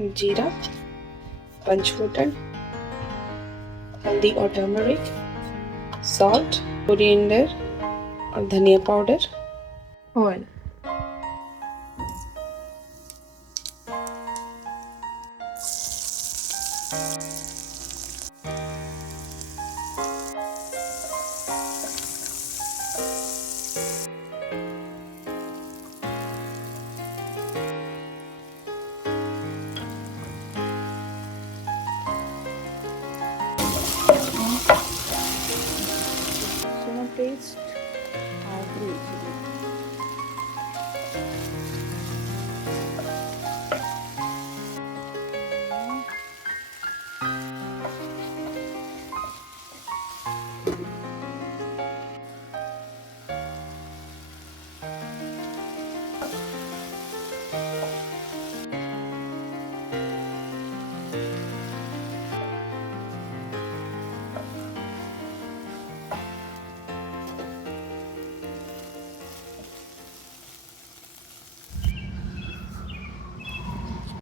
जीरा, पंचफोड़न, हल्दी और टर्मरिक, सॉल्ट, कोरिएंडर और धनिया powder, oil. So now taste our green chili.